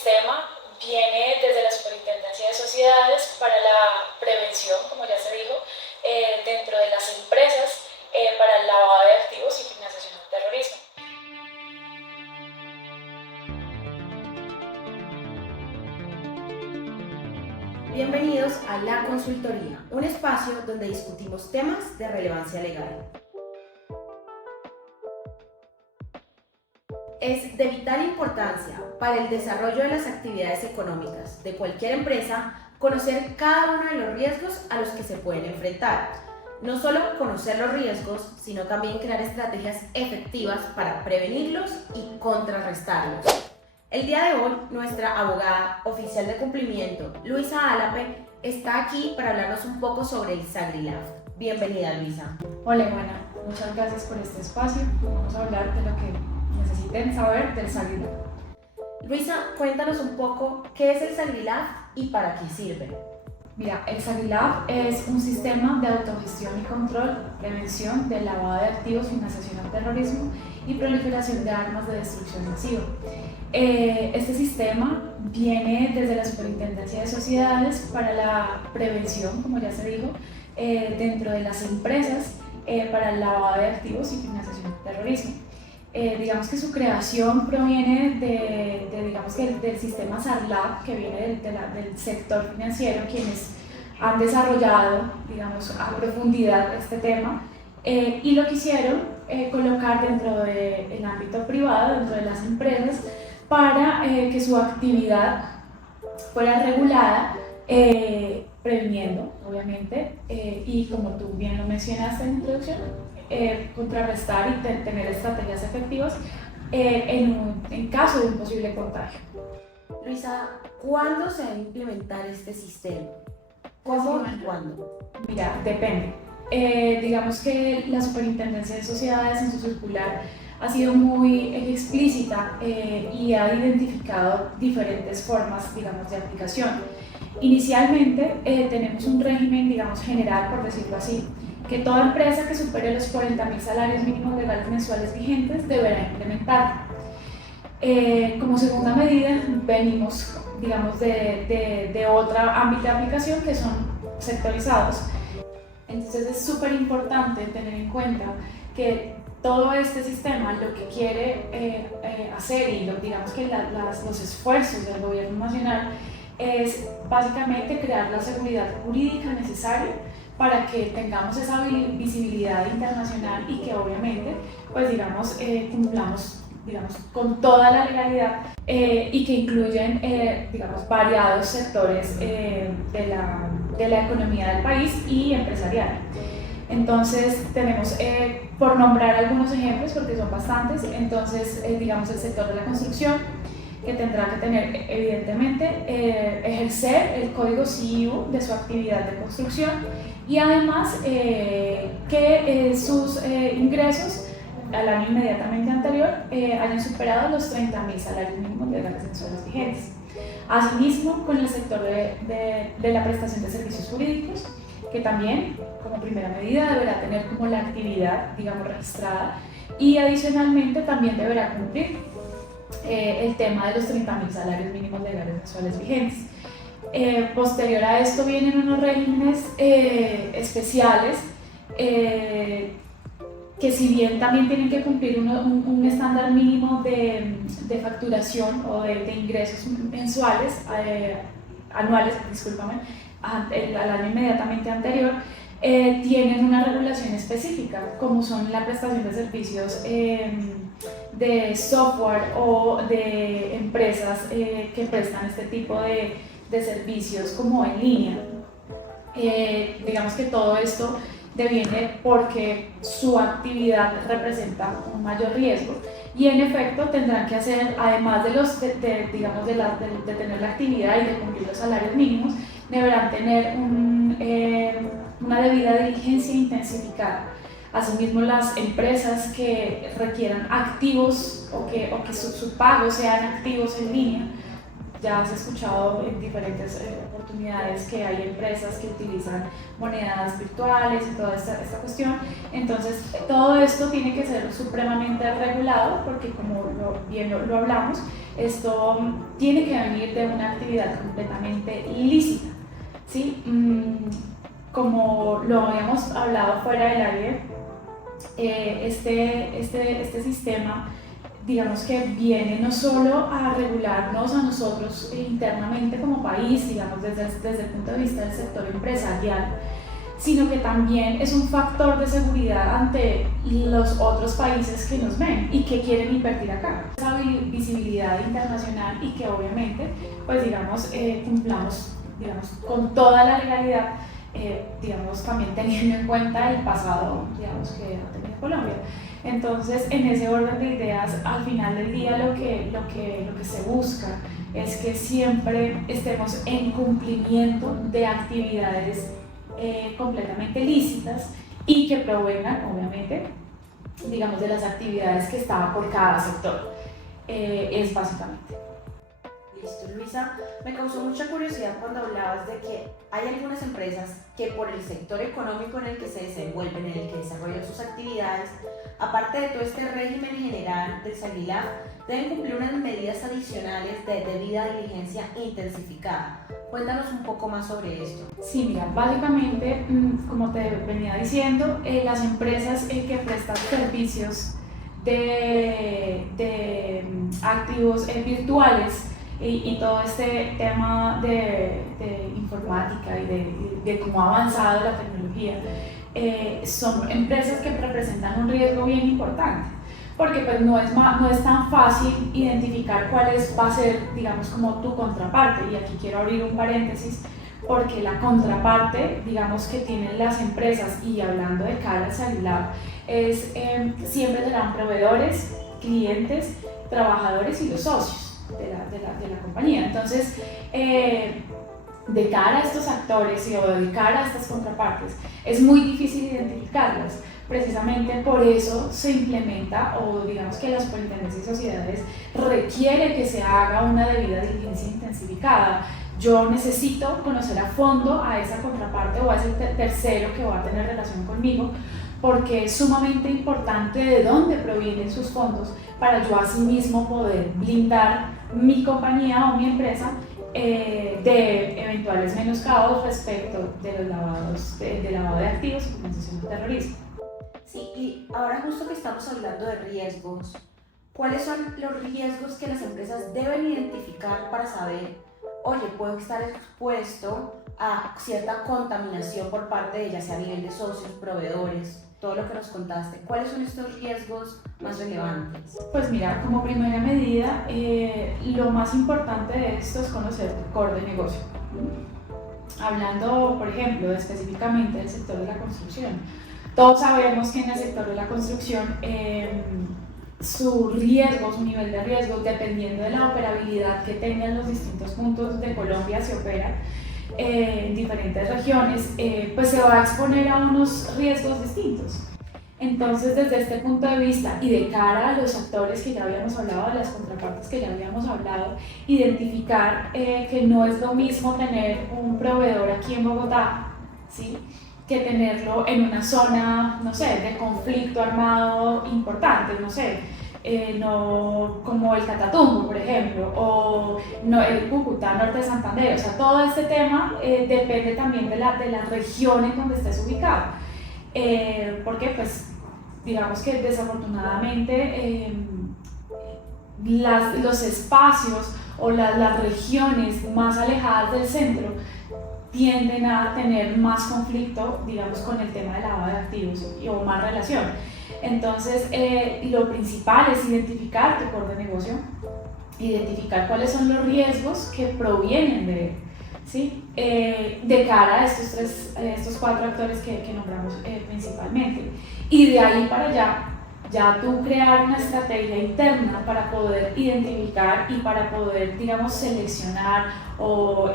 sistema viene desde la Superintendencia de Sociedades para la prevención, como ya se dijo, dentro de las empresas para el lavado de activos y financiación del terrorismo. Bienvenidos a La Consultoría, un espacio donde discutimos temas de relevancia legal. Es de vital importancia para el desarrollo de las actividades económicas de cualquier empresa conocer cada uno de los riesgos a los que se pueden enfrentar. No solo conocer los riesgos, sino también crear estrategias efectivas para prevenirlos y contrarrestarlos. El día de hoy, nuestra abogada oficial de cumplimiento, Luisa Álape, está aquí para hablarnos un poco sobre el SAGRILAF. Bienvenida, Luisa. Hola, Ivana. Muchas gracias por este espacio. Vamos a hablar de lo que necesiten saber del SAGRILAF. Luisa, cuéntanos un poco qué es el SAGRILAF y para qué sirve. Mira, el SAGRILAF es un sistema de autogestión y control, prevención del lavado de activos, financiación al terrorismo y proliferación de armas de destrucción masiva. Este sistema viene desde la Superintendencia de Sociedades para la prevención, como ya se dijo, dentro de las empresas para el lavado de activos y financiación al terrorismo. Digamos que su creación proviene del sistema SARLAB, que viene del sector financiero, quienes han desarrollado, digamos, a profundidad este tema y lo quisieron colocar dentro del ámbito privado, dentro de las empresas, para que su actividad fuera regulada, previniendo, obviamente, y como tú bien lo mencionaste en la introducción, contrarrestar y tener estrategias efectivas en caso de un posible contagio. Luisa, ¿cuándo se va a implementar este sistema? ¿Cómo y cuándo? Mira, depende. Digamos que la Superintendencia de Sociedades en su circular ha sido muy explícita y ha identificado diferentes formas, digamos, de aplicación. Inicialmente tenemos un régimen, digamos, general, por decirlo así, que toda empresa que supere los 40.000 salarios mínimos legales mensuales vigentes deberá implementar. Como segunda medida, venimos, digamos, de otro ámbito de aplicación que son sectorizados. Entonces es súper importante tener en cuenta que todo este sistema lo que quiere hacer y digamos que los esfuerzos del gobierno nacional es básicamente crear la seguridad jurídica necesaria para que tengamos esa visibilidad internacional y que obviamente pues digamos cumplamos digamos con toda la legalidad y que incluyen digamos variados sectores de la economía del país y empresarial. Entonces tenemos, por nombrar algunos ejemplos porque son bastantes, entonces digamos el sector de la construcción, que tendrá que tener evidentemente ejercer el código CIU de su actividad de construcción y además que sus ingresos al año inmediatamente anterior hayan superado los 30.000 salarios mínimos legales mensuales vigentes. Asimismo, con el sector de la prestación de servicios jurídicos, que también como primera medida deberá tener como la actividad, digamos, registrada y adicionalmente también deberá cumplir el tema de los 30.000 salarios mínimos legales mensuales vigentes. Posterior a esto vienen unos regímenes especiales que si bien también tienen que cumplir un estándar mínimo de facturación o de ingresos mensuales, anuales, discúlpame, al año inmediatamente anterior, tienen una regulación específica, como son la prestación de servicios de software o de empresas que prestan este tipo de servicios como en línea. Digamos que todo esto deviene porque su actividad representa un mayor riesgo y en efecto tendrán que hacer, además de tener la actividad y de cumplir los salarios mínimos, deberán tener una debida diligencia intensificada. Asimismo, las empresas que requieran activos o que su pago sean activos en línea ya has escuchado en diferentes oportunidades que hay empresas que utilizan monedas virtuales y toda esta cuestión. Entonces, todo esto tiene que ser supremamente regulado porque, como bien lo hablamos, esto tiene que venir de una actividad completamente lícita, ¿sí? Como lo habíamos hablado fuera del aire, este sistema, digamos que viene no solo a regularnos a nosotros internamente como país, digamos desde el punto de vista del sector empresarial, sino que también es un factor de seguridad ante los otros países que nos ven y que quieren invertir acá. Esa visibilidad internacional y que obviamente, pues digamos, cumplamos, digamos, con toda la legalidad, digamos, también teniendo en cuenta el pasado, digamos, que ha tenido Colombia. Entonces, en ese orden de ideas, al final del día lo que se busca es que siempre estemos en cumplimiento de actividades completamente lícitas y que provengan, obviamente, digamos, de las actividades que estaban por cada sector. Es básicamente. Listo, Luisa, me causó mucha curiosidad cuando hablabas de que hay algunas empresas que por el sector económico en el que se desenvuelven, en el que desarrollan sus actividades, aparte de todo este régimen general del SAGILAF, deben cumplir unas medidas adicionales de debida diligencia intensificada. Cuéntanos un poco más sobre esto. Sí, mira, básicamente, como te venía diciendo, las empresas que prestan servicios de activos virtuales y todo este tema de informática y de cómo ha avanzado la tecnología, son empresas que representan un riesgo bien importante, porque pues no es tan fácil identificar cuál va a ser, digamos, como tu contraparte. Y aquí quiero abrir un paréntesis, porque la contraparte, digamos, que tienen las empresas, y hablando de cara al SAGILAF, siempre serán proveedores, clientes, trabajadores y los socios de la compañía. Entonces, de cara a estos actores o de cara a estas contrapartes, es muy difícil identificarlas. Precisamente por eso se implementa, o digamos que la Superintendencia de Sociedades requiere que se haga una debida diligencia intensificada. Yo necesito conocer a fondo a esa contraparte o a ese tercero que va a tener relación conmigo, porque es sumamente importante de dónde provienen sus fondos para yo asimismo poder blindar mi compañía o mi empresa de eventuales menoscabos respecto de los de lavado de activos y financiación del terrorismo. Sí, y ahora justo que estamos hablando de riesgos, ¿cuáles son los riesgos que las empresas deben identificar para saber, oye, puedo estar expuesto a cierta contaminación por parte de, ya sea a nivel de socios, proveedores, todo lo que nos contaste? ¿Cuáles son estos riesgos más relevantes? Pues mira, como primera medida, lo más importante de esto es conocer tu core de negocio. Hablando, por ejemplo, específicamente del sector de la construcción, todos sabemos que en el sector de la construcción su riesgo, su nivel de riesgo, dependiendo de la operabilidad que tengan los distintos puntos de Colombia, se opera en diferentes regiones, pues se va a exponer a unos riesgos distintos. Entonces, desde este punto de vista y de cara a los actores que ya habíamos hablado, de las contrapartes que ya habíamos hablado, identificar que no es lo mismo tener un proveedor aquí en Bogotá, ¿sí?, que tenerlo en una zona, no sé, de conflicto armado importante, no sé, no, como el Catatumbo, por ejemplo, o no, el Cúcuta, norte de Santander. O sea, todo este tema depende también de la región en donde estés ubicado, porque pues digamos que desafortunadamente los espacios o las regiones más alejadas del centro tienden a tener más conflicto, digamos, con el tema del lavado de activos o más relación. Entonces, lo principal es identificar tu core de negocio, identificar cuáles son los riesgos que provienen de él, ¿sí? De cara a estos cuatro actores que nombramos principalmente. Y de ahí para allá, ya tú crear una estrategia interna para poder identificar y para poder, digamos, seleccionar o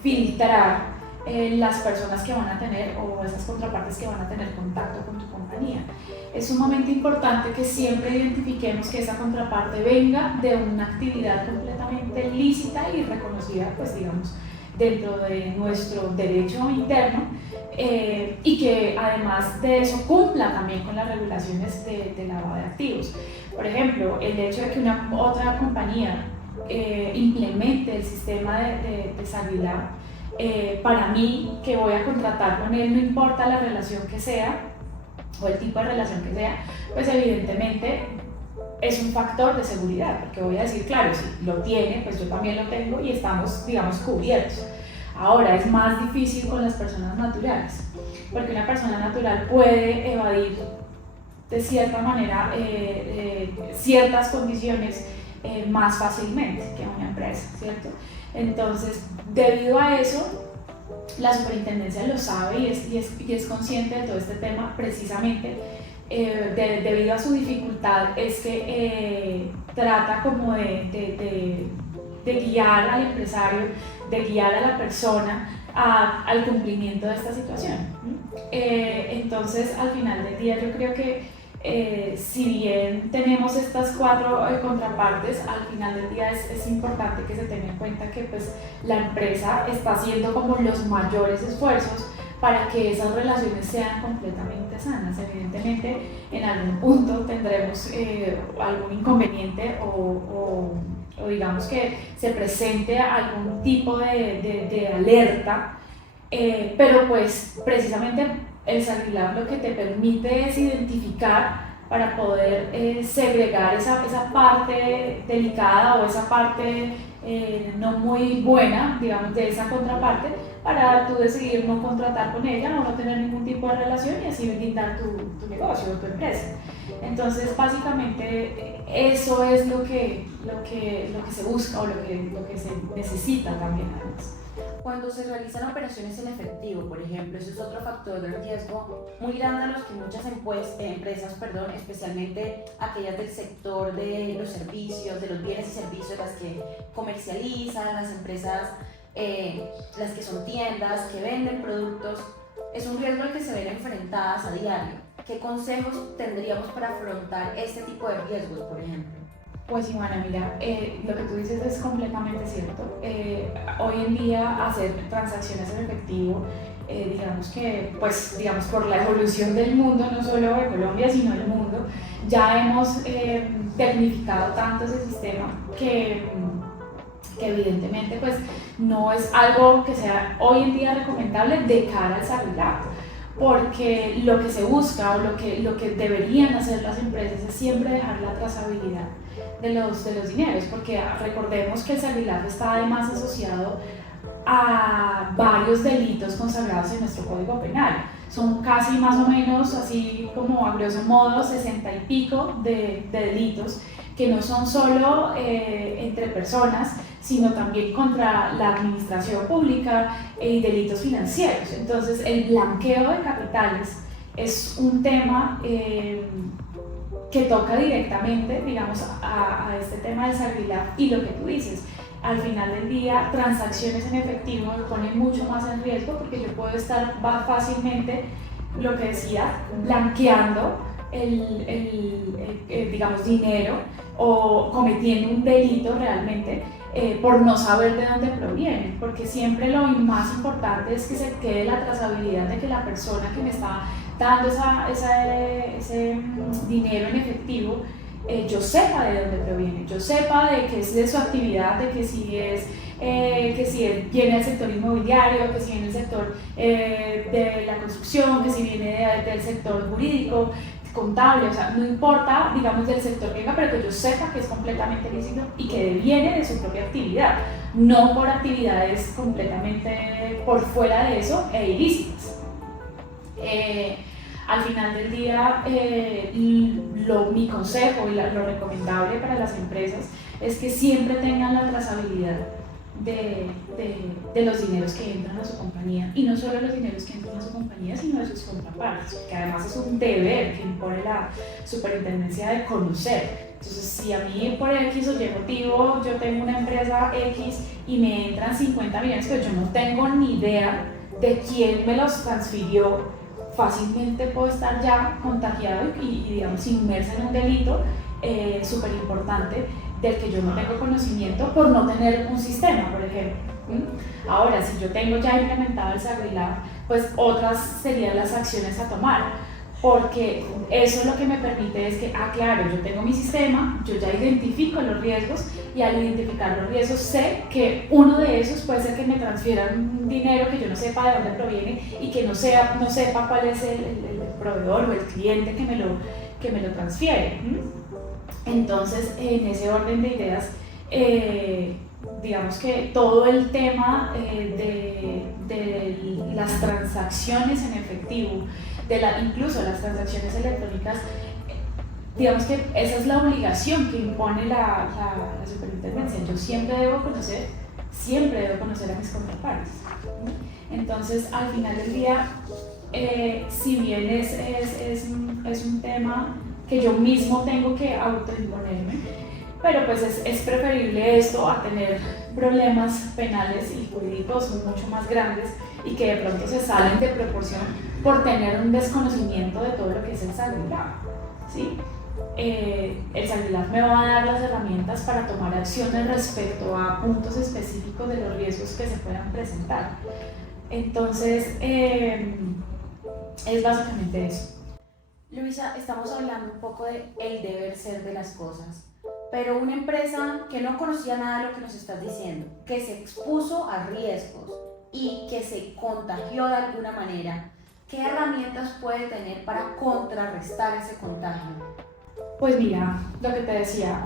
filtrar las personas que van a tener, o esas contrapartes que van a tener contacto con tu compañía. compañía. Es sumamente importante que siempre identifiquemos que esa contraparte venga de una actividad completamente lícita y reconocida, pues digamos, dentro de nuestro derecho interno, y que además de eso cumpla también con las regulaciones de lavado de activos. Por ejemplo, el hecho de que una otra compañía implemente el sistema de Sagrilab, para mí, que voy a contratar con él, no importa la relación que sea o el tipo de relación que sea, pues evidentemente es un factor de seguridad, porque voy a decir, claro, si lo tiene, pues yo también lo tengo y estamos, digamos, cubiertos. Ahora, es más difícil con las personas naturales, porque una persona natural puede evadir de cierta manera ciertas condiciones más fácilmente que una empresa, ¿cierto? Entonces, debido a eso, la superintendencia lo sabe y es consciente de todo este tema precisamente. Debido a su dificultad, es que trata como de guiar al empresario, de guiar a la persona al cumplimiento de esta situación. Entonces, al final del día, yo creo que si bien tenemos estas cuatro contrapartes, al final del día es importante que se tenga en cuenta que pues, la empresa está haciendo como los mayores esfuerzos para que esas relaciones sean completamente sanas. Evidentemente, en algún punto tendremos algún inconveniente o digamos que se presente algún tipo de alerta, pero pues precisamente el Sagrilab lo que te permite es identificar para poder segregar esa parte delicada o esa parte no muy buena, digamos, de esa contraparte, para tú decidir no contratar con ella o no tener ningún tipo de relación y así blindar tu negocio o tu empresa. Entonces, básicamente, eso es lo que se busca o lo que se necesita también además. Cuando se realizan operaciones en efectivo, por ejemplo, eso es otro factor de riesgo muy grande a los que muchas empresas, especialmente aquellas del sector de los servicios, de los bienes y servicios, las que comercializan, las empresas, las que son tiendas, que venden productos, es un riesgo al que se ven enfrentadas a diario. ¿Qué consejos tendríamos para afrontar este tipo de riesgos, por ejemplo? Pues Ivana, mira, lo que tú dices es completamente cierto. Hoy en día hacer transacciones en efectivo, digamos que, pues, digamos por la evolución del mundo, no solo de Colombia, sino del mundo, ya hemos tecnificado tanto ese sistema que evidentemente pues, no es algo que sea hoy en día recomendable de cara al Sagrilab, porque lo que se busca o lo que deberían hacer las empresas es siempre dejar la trazabilidad de los dineros, porque recordemos que el Sagrilab está además asociado a varios delitos consagrados en nuestro Código Penal. Son casi más o menos, así como a grosso modo, 60 y pico de delitos que no son solo entre personas, sino también contra la administración pública y delitos financieros. Entonces, el blanqueo de capitales es un tema que toca directamente, digamos, a este tema del Sagrilab, y lo que tú dices, al final del día, transacciones en efectivo me ponen mucho más en riesgo porque yo puedo estar fácilmente, lo que decía, blanqueando digamos, dinero o cometiendo un delito realmente por no saber de dónde proviene, porque siempre lo más importante es que se quede la trazabilidad de que la persona que me está dando ese dinero en efectivo, yo sepa de dónde proviene, yo sepa de que es de su actividad, de que si viene del sector inmobiliario, que si viene del sector de la construcción, que si viene del sector jurídico, contable, o sea, no importa, digamos, del sector que venga, pero que yo sepa que es completamente lícito y que viene de su propia actividad, no por actividades completamente por fuera de eso e ilícitas. Al final del día, mi consejo y lo recomendable para las empresas es que siempre tengan la trazabilidad de los dineros que entran a su compañía, y no solo los dineros que entran a su compañía, sino de sus contrapartes, que además es un deber que impone la superintendencia de conocer. Entonces, si a mí por X o Y motivo yo tengo una empresa X y me entran 50 millones, pero yo no tengo ni idea de quién me los transfirió fácilmente puedo estar ya contagiado y digamos, inmersa en un delito súper importante del que yo no tengo conocimiento por no tener un sistema, por ejemplo. Ahora, si yo tengo ya implementado el SagriLab, pues otras serían las acciones a tomar, porque eso lo que me permite es que, claro, yo tengo mi sistema, yo ya identifico los riesgos y al identificar los riesgos sé que uno de esos puede ser que me transfieran un dinero que yo no sepa de dónde proviene y que no sepa cuál es el proveedor o el cliente que me lo transfiere. Entonces, en ese orden de ideas, digamos que todo el tema de las transacciones en efectivo, incluso las transacciones electrónicas, digamos que esa es la obligación que impone la superintendencia. Yo siempre debo conocer a mis contrapartes. Entonces, al final del día, si bien es un tema que yo mismo tengo que autoimponerme, pero pues es preferible esto a tener problemas penales y jurídicos mucho más grandes y que de pronto se salen de proporción por tener un desconocimiento de todo lo que es el SagriLab, ¿sí? El SagriLab me va a dar las herramientas para tomar acciones respecto a puntos específicos de los riesgos que se puedan presentar. Entonces, es básicamente eso. Luisa, estamos hablando un poco de el deber ser de las cosas, pero una empresa que no conocía nada de lo que nos estás diciendo, que se expuso a riesgos y que se contagió de alguna manera, ¿qué herramientas puede tener para contrarrestar ese contagio? Pues mira, lo que te decía,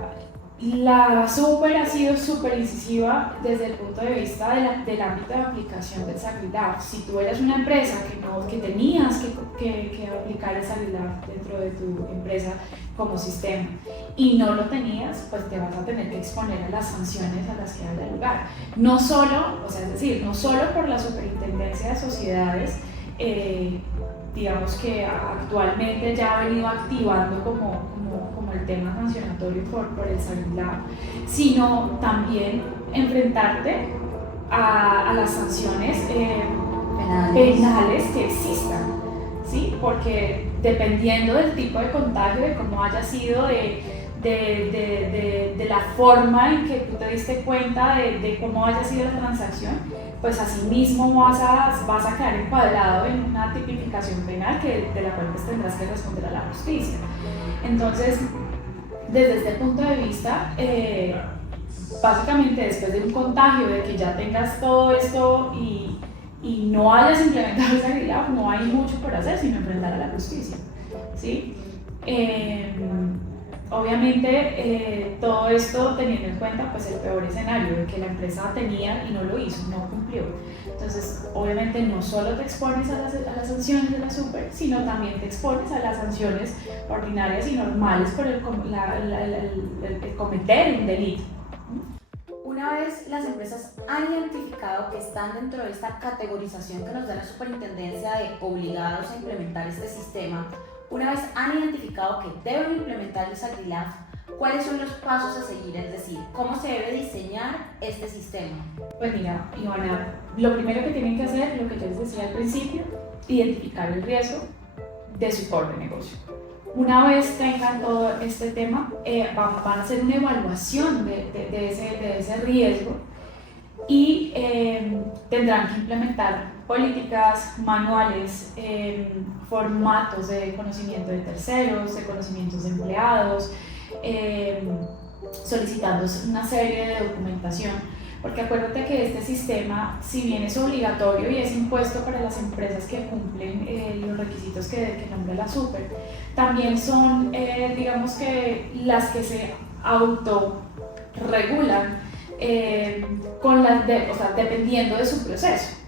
la Super ha sido súper incisiva desde el punto de vista del ámbito de aplicación del SagriLab. Si tú eres una empresa que tenías que aplicar el SagriLab dentro de tu empresa como sistema y no lo tenías, pues te vas a tener que exponer a las sanciones a las que haya lugar. No solo por la Superintendencia de Sociedades, digamos que actualmente ya ha venido activando como el tema sancionatorio por el SagriLab, sino también enfrentarte a las sanciones penales que existan, ¿sí? Porque dependiendo del tipo de contagio, de cómo haya sido, de la forma en que tú te diste cuenta de cómo haya sido la transacción, pues así mismo vas a quedar encuadrado en una tipificación penal de la cual pues tendrás que responder a la justicia. Entonces, desde este punto de vista, básicamente después de un contagio, de que ya tengas todo esto y no hayas implementado el SagriLab, no hay mucho por hacer sino enfrentar a la justicia, ¿sí? Obviamente, todo esto teniendo en cuenta pues, el peor escenario de que la empresa tenía y no lo hizo, no cumplió. Entonces, obviamente no solo te expones a las sanciones de la Super, sino también te expones a las sanciones ordinarias y normales por el cometer un delito. Una vez las empresas han identificado que están dentro de esta categorización que nos da la superintendencia de obligados a implementar este sistema, una vez han identificado que deben implementar el SagriLab, ¿cuáles son los pasos a seguir? Es decir, ¿cómo se debe diseñar este sistema? Pues mira, Ivana, lo primero que tienen que hacer, lo que yo les decía al principio, identificar el riesgo de su core de negocio. Una vez tengan todo este tema, van a hacer una evaluación de ese riesgo y tendrán que implementar políticas, manuales, formatos de conocimiento de terceros, de conocimientos de empleados, solicitando una serie de documentación, porque acuérdate que este sistema, si bien es obligatorio y es impuesto para las empresas que cumplen los requisitos que nombra la Super, también son, digamos que las que se autorregulan dependiendo de su proceso.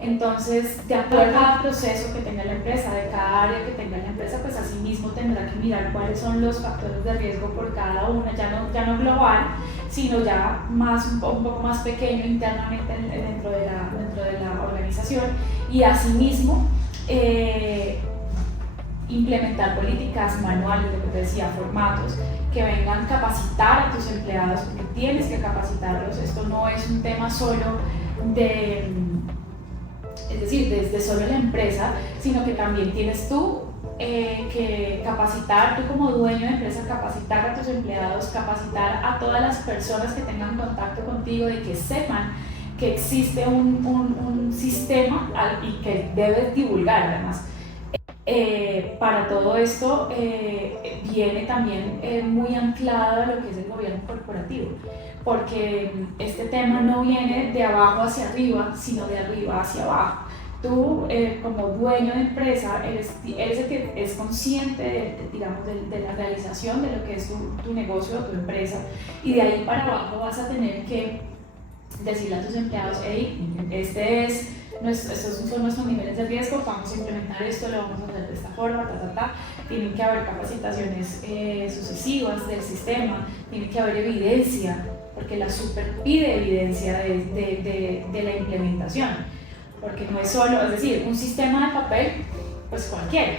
Entonces, de acuerdo a cada proceso que tenga la empresa, de cada área que tenga la empresa, pues así mismo tendrá que mirar cuáles son los factores de riesgo por cada una, ya no global, sino ya un poco más pequeño internamente dentro de la organización, y asimismo implementar políticas, manuales, lo que te decía, formatos que vengan a capacitar a tus empleados, porque tienes que capacitarlos. Esto no es un tema solo es decir, desde solo la empresa, sino que también tienes tú que capacitar, tú como dueño de empresa, capacitar a tus empleados, capacitar a todas las personas que tengan contacto contigo, de que sepan que existe un sistema y que debes divulgar además. Para todo esto viene también muy anclado a lo que es el gobierno corporativo, porque este tema no viene de abajo hacia arriba, sino de arriba hacia abajo. Tú, como dueño de empresa, eres el que es consciente de la realización de lo que es tu negocio o tu empresa, y de ahí para abajo vas a tener que decirle a tus empleados: hey, estos son nuestros niveles de riesgo, vamos a implementar esto, lo vamos a hacer de esta forma, Tienen que haber capacitaciones sucesivas del sistema, tiene que haber evidencia, porque la super pide evidencia de la implementación. Porque no es solo, es decir, un sistema de papel, pues cualquiera,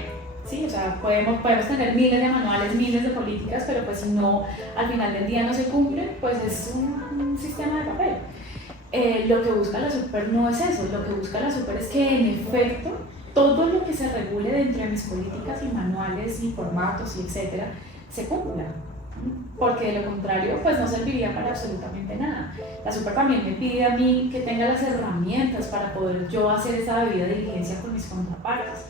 ¿sí? O sea, podemos tener miles de manuales, miles de políticas, pero pues si no, al final del día no se cumplen, pues es un sistema de papel. Lo que busca la super no es eso, lo que busca la super es que en efecto todo lo que se regule dentro de mis políticas y manuales y formatos y etcétera se cumpla. Porque de lo contrario pues no serviría para absolutamente nada. La super también me pide a mí que tenga las herramientas para poder yo hacer esa debida diligencia con mis contrapartes,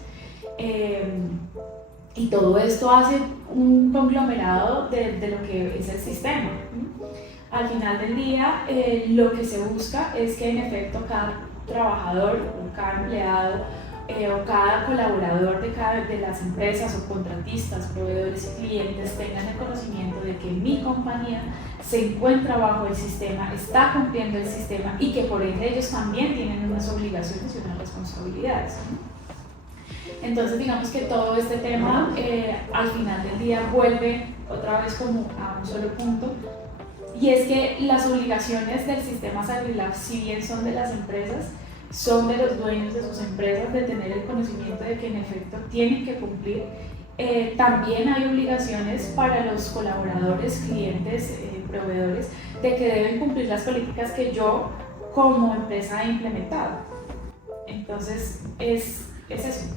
y todo esto hace un conglomerado de lo que es el sistema. Al final del día lo que se busca es que en efecto cada trabajador o cada empleado o cada colaborador de las empresas o contratistas, proveedores y clientes tengan el conocimiento de que mi compañía se encuentra bajo el sistema, está cumpliendo el sistema, y que por ende ellos también tienen unas obligaciones y unas responsabilidades. Entonces digamos que todo este tema al final del día vuelve otra vez como a un solo punto, y es que las obligaciones del sistema SagriLab, si bien son de las empresas, son de los dueños de sus empresas, de tener el conocimiento de que en efecto tienen que cumplir. También hay obligaciones para los colaboradores, clientes, proveedores, de que deben cumplir las políticas que yo como empresa he implementado. Entonces es eso.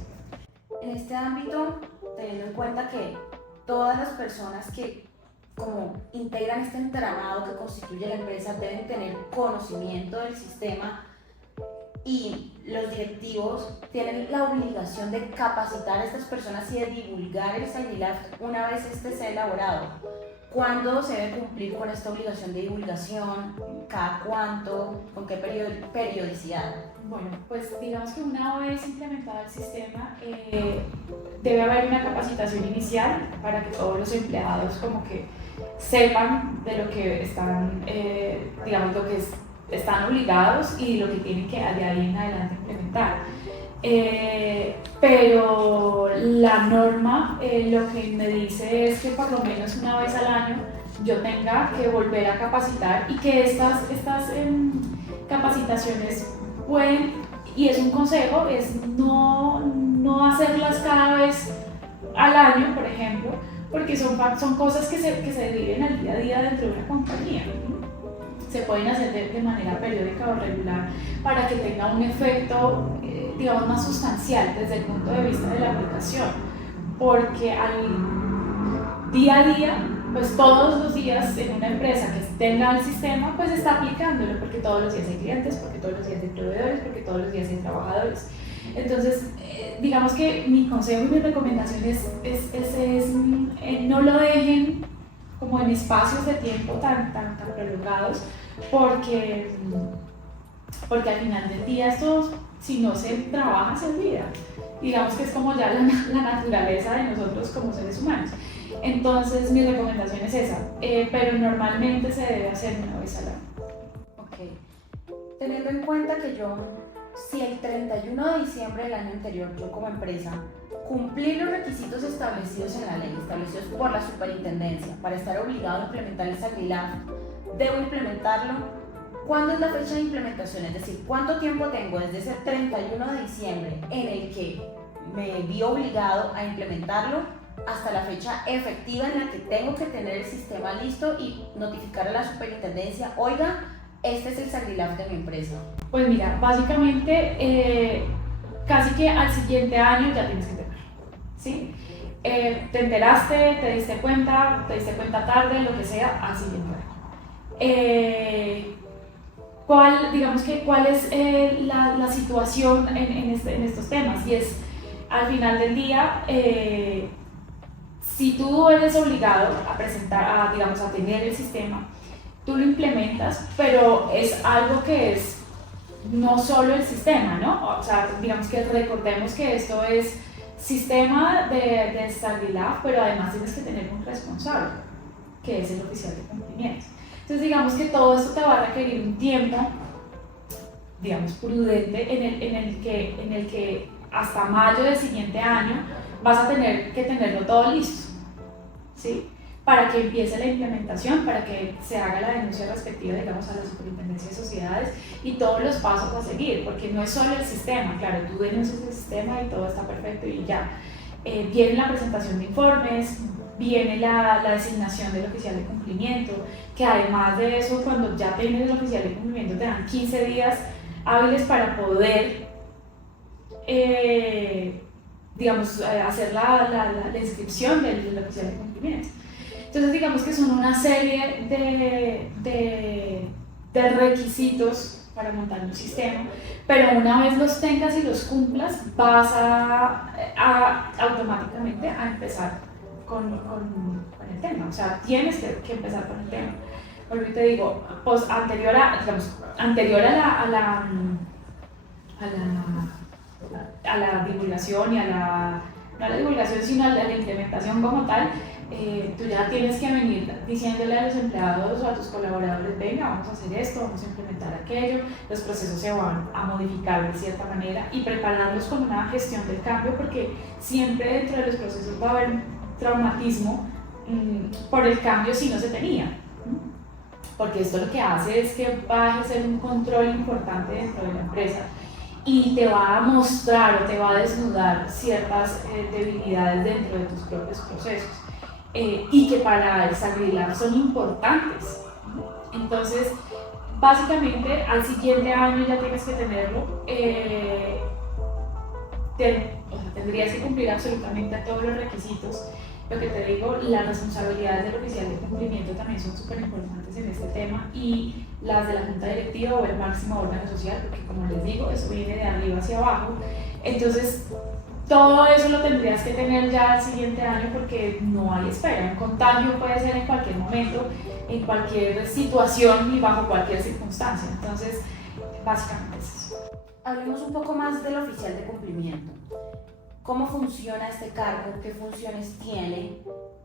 En este ámbito, teniendo en cuenta que todas las personas que como integran este entramado que constituye la empresa deben tener conocimiento del sistema, y los directivos tienen la obligación de capacitar a estas personas y de divulgar el SagriLab una vez este sea elaborado. ¿Cuándo se debe cumplir con esta obligación de divulgación? ¿Cada cuánto? ¿Con qué periodicidad? Bueno, pues digamos que una vez implementado el sistema, debe haber una capacitación inicial para que todos los empleados como que sepan de lo que están, digamos, lo que están obligados y lo que tienen que de ahí en adelante implementar. Pero la norma lo que me dice es que por lo menos una vez al año yo tenga que volver a capacitar, y que estas capacitaciones pueden, y es un consejo, es no hacerlas cada vez al año, por ejemplo, porque son cosas que se viven al día a día dentro de una compañía. Se pueden hacer de manera periódica o regular para que tenga un efecto, digamos, más sustancial desde el punto de vista de la aplicación, porque al día a día, pues todos los días en una empresa que tenga el sistema, pues está aplicándolo, porque todos los días hay clientes, porque todos los días hay proveedores, porque todos los días hay trabajadores. Entonces, digamos que mi consejo y mi recomendación es no lo dejen como en espacios de tiempo tan prolongados, porque al final del día esto, si no se trabaja, se olvida. Digamos que es como ya la naturaleza de nosotros como seres humanos. Entonces mi recomendación es esa, pero normalmente se debe hacer una vez al año. Ok. Teniendo en cuenta que si el 31 de diciembre del año anterior yo como empresa cumplí los requisitos establecidos en la ley, establecidos por la superintendencia para estar obligado a implementar el SagriLab, ¿debo implementarlo? ¿Cuándo es la fecha de implementación? Es decir, ¿cuánto tiempo tengo desde ese 31 de diciembre en el que me vi obligado a implementarlo hasta la fecha efectiva en la que tengo que tener el sistema listo y notificar a la superintendencia: oiga, este es el SagriLab de mi empresa? Pues mira, básicamente casi que al siguiente año ya tienes que tener, ¿sí? Te enteraste, te diste cuenta tarde, lo que sea, al siguiente año. ¿Cuál es la situación en estos temas? Y es, al final del día, si tú eres obligado a presentar, digamos, a tener el sistema, tú lo implementas, pero es algo que es no solo el sistema, ¿no? O sea, digamos que recordemos que esto es sistema de SagriLab, pero además tienes que tener un responsable, que es el oficial de cumplimiento. Entonces, digamos que todo esto te va a requerir un tiempo, digamos, prudente, en el que hasta mayo del siguiente año vas a tener que tenerlo todo listo, ¿sí? Para que empiece la implementación, para que se haga la denuncia respectiva, digamos, a la Superintendencia de Sociedades y todos los pasos a seguir, porque no es solo el sistema, claro, tú denuncias el sistema y todo está perfecto y ya. Viene la presentación de informes, viene la designación del oficial de cumplimiento, que además de eso, cuando ya tienes el oficial de cumplimiento, te dan 15 días hábiles para poder, digamos, hacer la inscripción del oficial de cumplimiento. Entonces, digamos que son una serie de requisitos para montar un sistema, pero una vez los tengas y los cumplas, vas automáticamente a empezar con el tema. O sea, tienes que empezar con el tema. Porque te digo, pues anterior a la divulgación y no a la divulgación, sino a la implementación como tal, tú ya tienes que venir diciéndole a los empleados o a tus colaboradores, venga, vamos a hacer esto, vamos a implementar aquello, los procesos se van a modificar de cierta manera y prepararlos con una gestión del cambio, porque siempre dentro de los procesos va a haber traumatismo por el cambio si no se tenía, porque esto lo que hace es que va a ejercer un control importante dentro de la empresa y te va a mostrar o te va a desnudar ciertas debilidades dentro de tus propios procesos. Y que para el SagriLab son importantes. Entonces, básicamente, al siguiente año ya tienes que tenerlo. Tendrías que cumplir absolutamente todos los requisitos. Lo que te digo, las responsabilidades del oficial de cumplimiento también son súper importantes en este tema y las de la junta directiva o el máximo órgano social, porque como les digo, eso viene de arriba hacia abajo. Entonces, todo eso lo tendrías que tener ya al siguiente año porque no hay espera. Un contagio puede ser en cualquier momento, en cualquier situación y bajo cualquier circunstancia. Entonces, básicamente es eso. Hablemos un poco más del oficial de cumplimiento. ¿Cómo funciona este cargo? ¿Qué funciones tiene?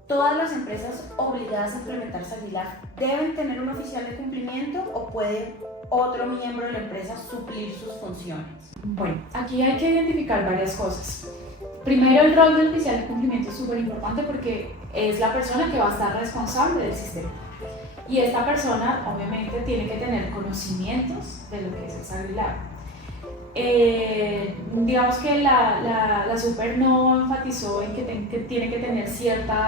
¿Todas las empresas obligadas a implementar SagriLab deben tener un oficial de cumplimiento o puede otro miembro de la empresa suplir sus funciones? Bueno, aquí hay que identificar varias cosas. Primero, el rol del oficial de cumplimiento es súper importante porque es la persona que va a estar responsable del sistema. Y esta persona, obviamente, tiene que tener conocimientos de lo que es el SagriLab. Digamos que la Super no enfatizó en que tiene que tener ciertos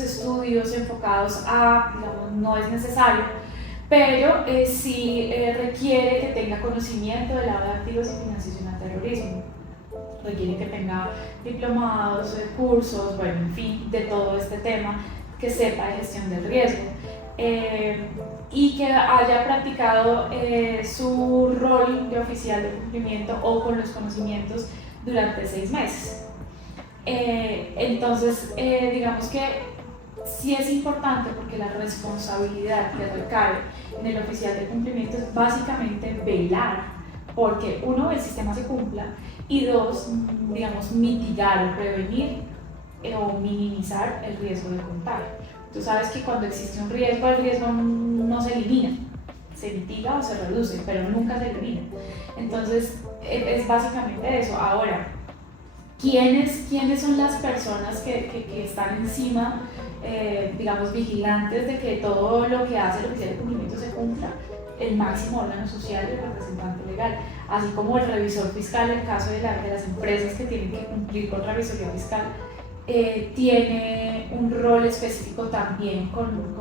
estudios enfocados digamos, no es necesario, pero sí requiere que tenga conocimiento de lavado de activos y financiación al terrorismo. Requiere que tenga diplomados, cursos, bueno, en fin, de todo este tema, que sepa de gestión del riesgo. Y que haya practicado su rol de oficial de cumplimiento o con los conocimientos durante 6 meses. Entonces, digamos que sí es importante porque la responsabilidad que recae en el oficial de cumplimiento es básicamente velar porque, uno, el sistema se cumpla y dos, digamos, mitigar o prevenir o minimizar el riesgo de contagio. Tú sabes que cuando existe un riesgo, el riesgo no se elimina, se mitiga o se reduce, pero nunca se elimina. Entonces, es básicamente eso. Ahora, ¿quiénes son las personas que están encima, digamos, vigilantes de que todo lo que hace el oficial de cumplimiento se cumpla? El máximo órgano social y el representante legal, así como el revisor fiscal en caso de las empresas que tienen que cumplir con revisoría fiscal. Tiene un rol específico también con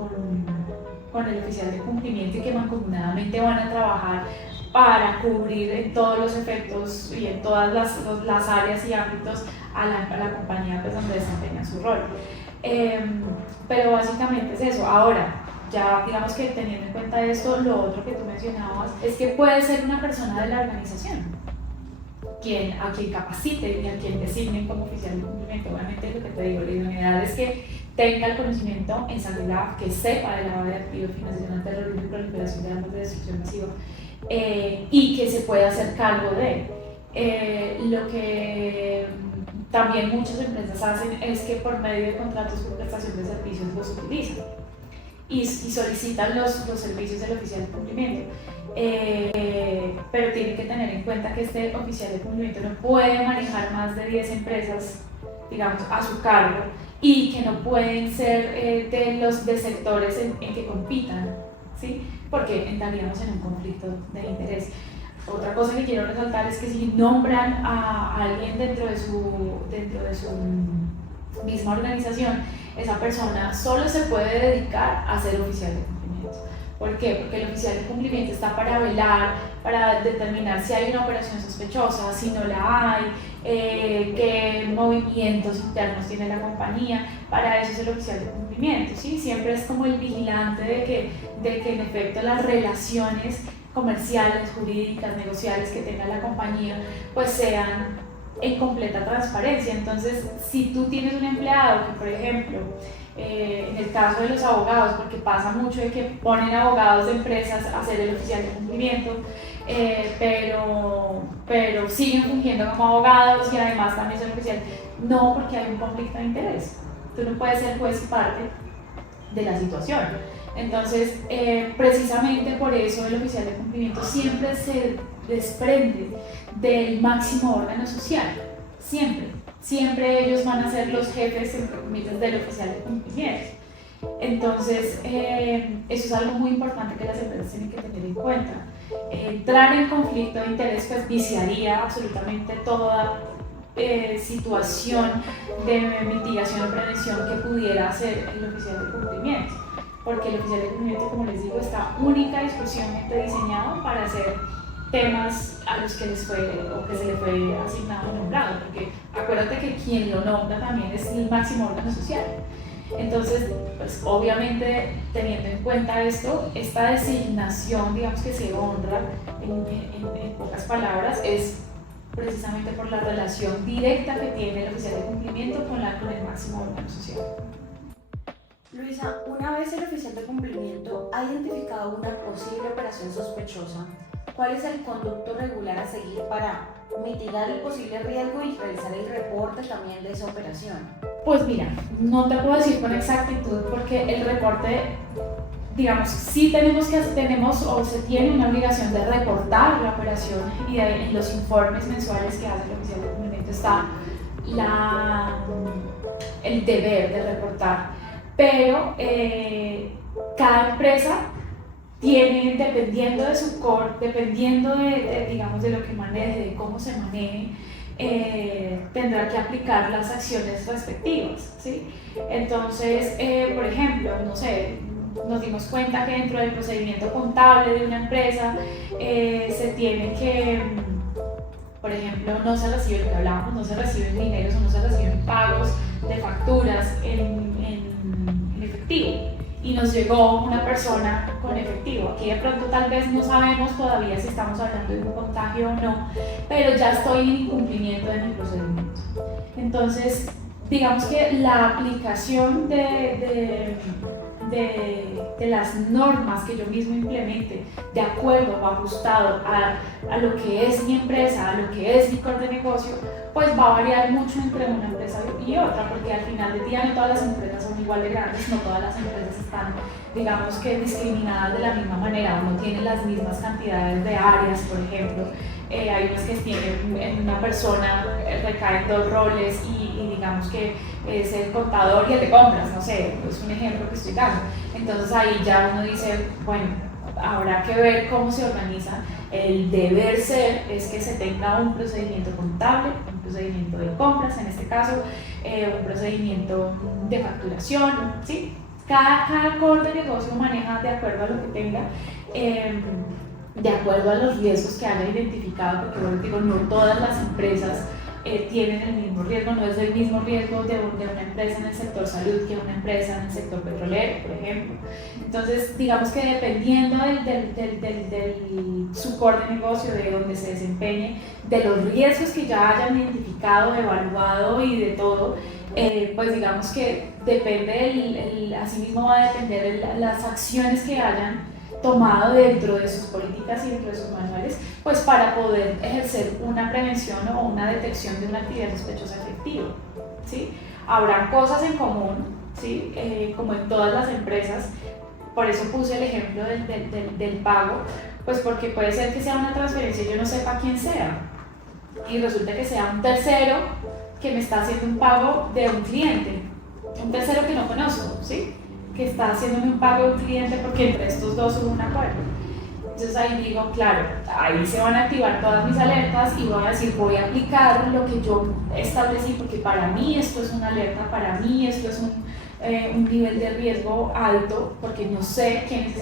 con el oficial de cumplimiento y que mancomunadamente van a trabajar para cubrir en todos los efectos y en todas las áreas y ámbitos a la compañía pues, donde desempeña su rol. Pero básicamente es eso. Ahora, ya digamos que teniendo en cuenta esto, lo otro que tú mencionabas es que puede ser una persona de la organización a quien capacite y a quien designen como oficial de cumplimiento. Obviamente lo que te digo, la idoneidad es que tenga el conocimiento en seguridad, que sepa de lavado de activos, financiación, terrorismo y proliferación de armas de destrucción masiva, y que se pueda hacer cargo de. Lo que también muchas empresas hacen es que por medio de contratos por prestación de servicios los utilizan y solicitan los servicios del oficial de cumplimiento. Pero tienen que tener en cuenta que este oficial de cumplimiento no puede manejar más de 10 empresas, digamos, a su cargo, y que no pueden ser de sectores en que compitan, ¿sí? Porque entraríamos en un conflicto de interés. Otra cosa que quiero resaltar es que si nombran a alguien dentro de su misma organización, esa persona solo se puede dedicar a ser oficial de cumplimiento. ¿Por qué? Porque el oficial de cumplimiento está para velar, para determinar si hay una operación sospechosa, si no la hay, qué movimientos internos tiene la compañía. Para eso es el oficial de cumplimiento, ¿sí? Siempre es como el vigilante de que en efecto las relaciones comerciales, jurídicas, negociales que tenga la compañía pues sean en completa transparencia. Entonces, si tú tienes un empleado que, por ejemplo, en el caso de los abogados, porque pasa mucho de que ponen abogados de empresas a ser el oficial de cumplimiento, pero siguen fungiendo como abogados y además también son oficiales, no, porque hay un conflicto de interés. Tú no puedes ser juez y parte de la situación. Entonces, precisamente por eso el oficial de cumplimiento siempre se desprende del máximo órgano social, siempre ellos van a ser los jefes entre comillas del oficial de cumplimiento. Entonces, eso es algo muy importante que las empresas tienen que tener en cuenta. Entrar en conflicto de interés pues viciaría absolutamente toda situación de mitigación o prevención que pudiera hacer el oficial de cumplimiento, porque el oficial de cumplimiento, como les digo, está única y exclusivamente diseñado para hacer temas a los que les fue o que se le fue asignado o nombrado, porque acuérdate que quien lo nombra también es el máximo órgano social. Entonces, pues obviamente teniendo en cuenta esto, esta designación, digamos que se honra en pocas palabras, es precisamente por la relación directa que tiene el oficial de cumplimiento con el máximo órgano social. Luisa, una vez el oficial de cumplimiento ha identificado una posible operación sospechosa, ¿cuál es el conducto regular a seguir para mitigar el posible riesgo y realizar el reporte también de esa operación? Pues mira, no te puedo decir con exactitud porque el reporte, digamos, sí tenemos o se tiene una obligación de reportar la operación y en los informes mensuales que hace el oficial de cumplimiento está el deber de reportar. Pero cada empresa tiene, dependiendo de su core, dependiendo digamos, de lo que maneje, de cómo se maneje, tendrá que aplicar las acciones respectivas, ¿sí? Entonces, por ejemplo, no sé, nos dimos cuenta que dentro del procedimiento contable de una empresa se tiene que, por ejemplo, no se reciben, que hablamos, no se reciben dineros o no se reciben pagos de facturas en efectivo, y nos llegó una persona con efectivo. Aquí de pronto tal vez no sabemos todavía si estamos hablando de un contagio o no, pero ya estoy en incumplimiento de mi procedimiento. Entonces, digamos que la aplicación de las normas que yo mismo implemente, de acuerdo o ajustado a lo que es mi empresa, a lo que es mi core de negocio, pues va a variar mucho entre una empresa y otra, porque al final del día no todas las empresas son igual de grandes, no todas las empresas están, digamos que discriminadas de la misma manera, o no tienen las mismas cantidades de áreas, por ejemplo. Hay unas que tienen en una persona, recaen 2 roles y digamos que es el contador y el de compras, no sé, es un ejemplo que estoy dando. Entonces ahí ya uno dice, bueno, habrá que ver cómo se organiza. El deber ser es que se tenga un procedimiento contable, un procedimiento de compras en este caso, un procedimiento de facturación, ¿sí? Cada core de negocio maneja de acuerdo a lo que tenga, de acuerdo a los riesgos que haya identificado, porque bueno, digo, no todas las empresas tienen el mismo riesgo, no es el mismo riesgo de una empresa en el sector salud que una empresa en el sector petrolero, por ejemplo. Entonces, digamos que dependiendo del su core de negocio, de donde se desempeñe, de los riesgos que ya hayan identificado, evaluado y de todo, pues digamos que depende, asimismo va a depender las acciones que hayan tomado dentro de sus políticas y dentro de sus manuales, pues para poder ejercer una prevención o una detección de una actividad sospechosa efectiva, ¿sí? Habrán cosas en común, ¿sí? Como en todas las empresas, por eso puse el ejemplo del pago, pues porque puede ser que sea una transferencia y yo no sepa quién sea, y resulta que sea un tercero que me está haciendo un pago de un cliente, un tercero que no conozco, ¿sí? Que está haciéndome un pago de un cliente porque entre estos dos hubo un acuerdo. Entonces ahí digo, claro, ahí se van a activar todas mis alertas y voy a decir, voy a aplicar lo que yo establecí, porque para mí esto es una alerta, para mí esto es un nivel de riesgo alto, porque no sé quién es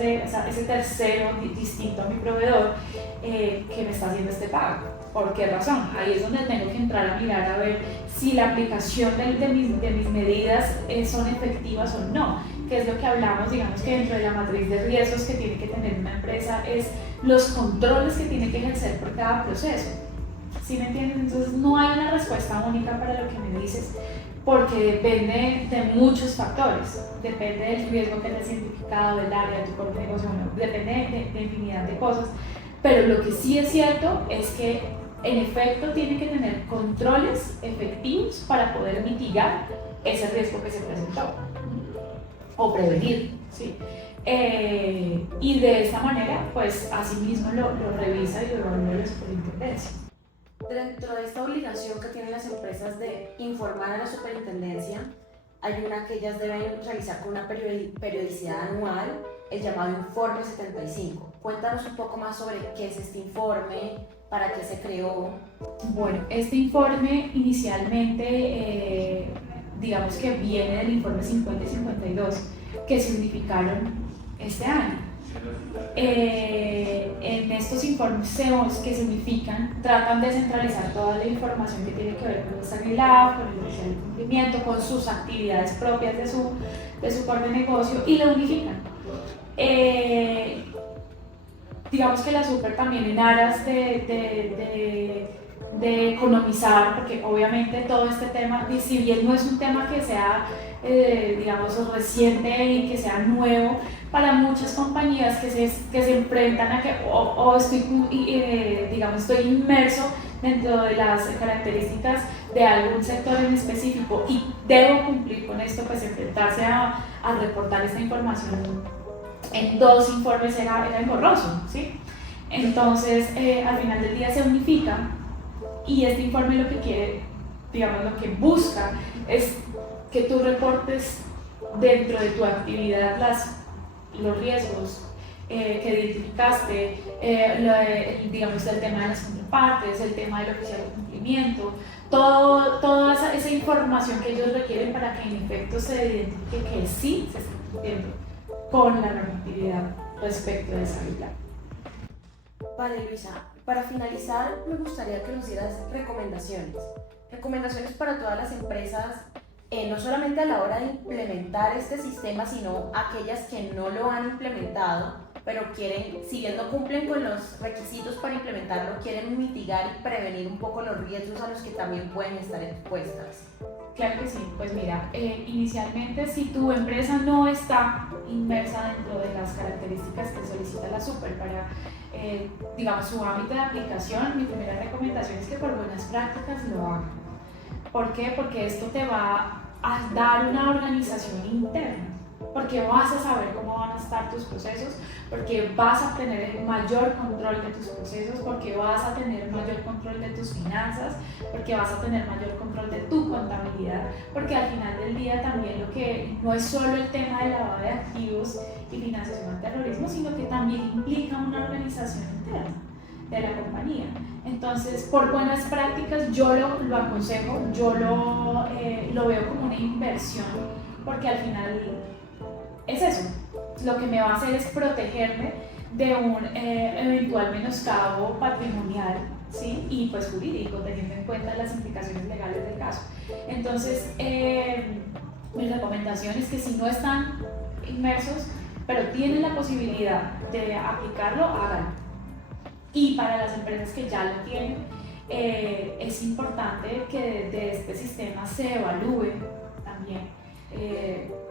ese tercero distinto a mi proveedor que me está haciendo este pago. ¿Por qué razón? Ahí es donde tengo que entrar a mirar a ver si la aplicación de mis medidas son efectivas o no, que es lo que hablamos, digamos que dentro de la matriz de riesgos que tiene que tener una empresa es los controles que tiene que ejercer por cada proceso. ¿Sí me entiendes? Entonces no hay una respuesta única para lo que me dices, porque depende de muchos factores, depende del riesgo que hayas identificado, del área, de tu core de negocio, depende de infinidad de cosas, pero lo que sí es cierto es que en efecto tiene que tener controles efectivos para poder mitigar ese riesgo que se presentó o prevenir, ¿sí? Y de esta manera, pues asimismo lo revisa y lo evalúa la superintendencia. Dentro de esta obligación que tienen las empresas de informar a la superintendencia, hay una que ellas deben realizar con una periodicidad anual, el llamado Informe 75. Cuéntanos un poco más sobre qué es este informe, para qué se creó. Bueno, este informe inicialmente, digamos que viene del informe 50 y 52, que se unificaron este año. En estos informes que se unifican, tratan de centralizar toda la información que tiene que ver con el SANELAB, con el oficial de cumplimiento, con sus actividades propias de su core de negocio, y lo unifican. Digamos que la super también en aras de economizar, porque obviamente todo este tema, si bien no es un tema que sea, digamos, reciente y que sea nuevo, para muchas compañías que se enfrentan a que estoy inmerso dentro de las características de algún sector en específico y debo cumplir con esto, pues enfrentarse a reportar esta información en dos informes era engorroso, ¿sí? Entonces, al final del día se unifica y este informe lo que quiere, digamos, lo que busca es que tú reportes dentro de tu actividad los riesgos que identificaste, digamos, el tema de las contrapartes, el tema del oficial de cumplimiento, toda esa información que ellos requieren para que en efecto se identifique que sí se está cumpliendo con la normatividad respecto de esa regla. Vale, Luisa, para finalizar me gustaría que nos dieras recomendaciones para todas las empresas, no solamente a la hora de implementar este sistema, sino aquellas que no lo han implementado, pero si bien no cumplen con los requisitos para implementarlo, quieren mitigar y prevenir un poco los riesgos a los que también pueden estar expuestas. Claro que sí, pues mira, inicialmente si tu empresa no está inmersa dentro de las características que solicita la super para, digamos, su ámbito de aplicación, mi primera recomendación es que por buenas prácticas lo hagan. ¿Por qué? Porque esto te va a dar una organización interna, porque vas a saber cómo van a estar tus procesos, porque vas a tener mayor control de tus procesos, porque vas a tener mayor control de tus finanzas, porque vas a tener mayor control de tu contabilidad, porque al final del día también lo que no es solo el tema de lavado de activos y financiación al terrorismo, sino que también implica una organización interna de la compañía. Entonces, por buenas prácticas yo lo aconsejo, yo lo veo como una inversión, porque al final es eso, lo que me va a hacer es protegerme de un eventual menoscabo patrimonial, ¿sí? Y pues jurídico, teniendo en cuenta las implicaciones legales del caso. Entonces, mi recomendación es que si no están inmersos, pero tienen la posibilidad de aplicarlo, háganlo. Y para las empresas que ya lo tienen, es importante que de este sistema se evalúe también,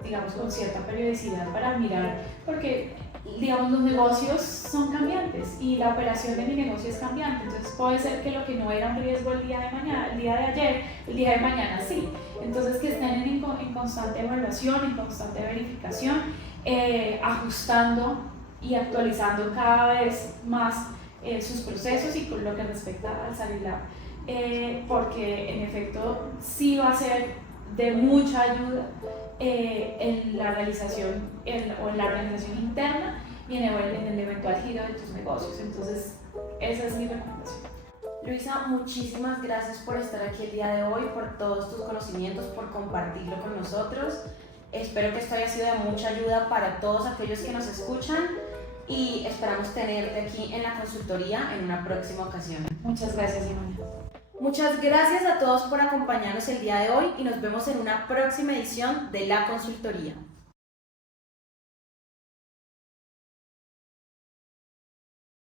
digamos, con cierta periodicidad para mirar, porque digamos, los negocios son cambiantes y la operación de mi negocio es cambiante, entonces puede ser que lo que no era un riesgo el día de mañana, el día de ayer, el día de mañana sí. Entonces que estén en constante evaluación, en constante verificación, ajustando y actualizando cada vez más sus procesos y con lo que respecta al Salilab, porque en efecto sí va a ser de mucha ayuda en la realización o en la organización interna y en el eventual giro de tus negocios. Entonces, esa es mi recomendación. Luisa, muchísimas gracias por estar aquí el día de hoy, por todos tus conocimientos, por compartirlo con nosotros. Espero que esto haya sido de mucha ayuda para todos aquellos que nos escuchan y esperamos tenerte aquí en la consultoría en una próxima ocasión. Muchas gracias, Ivana. Muchas gracias a todos por acompañarnos el día de hoy y nos vemos en una próxima edición de La Consultoría.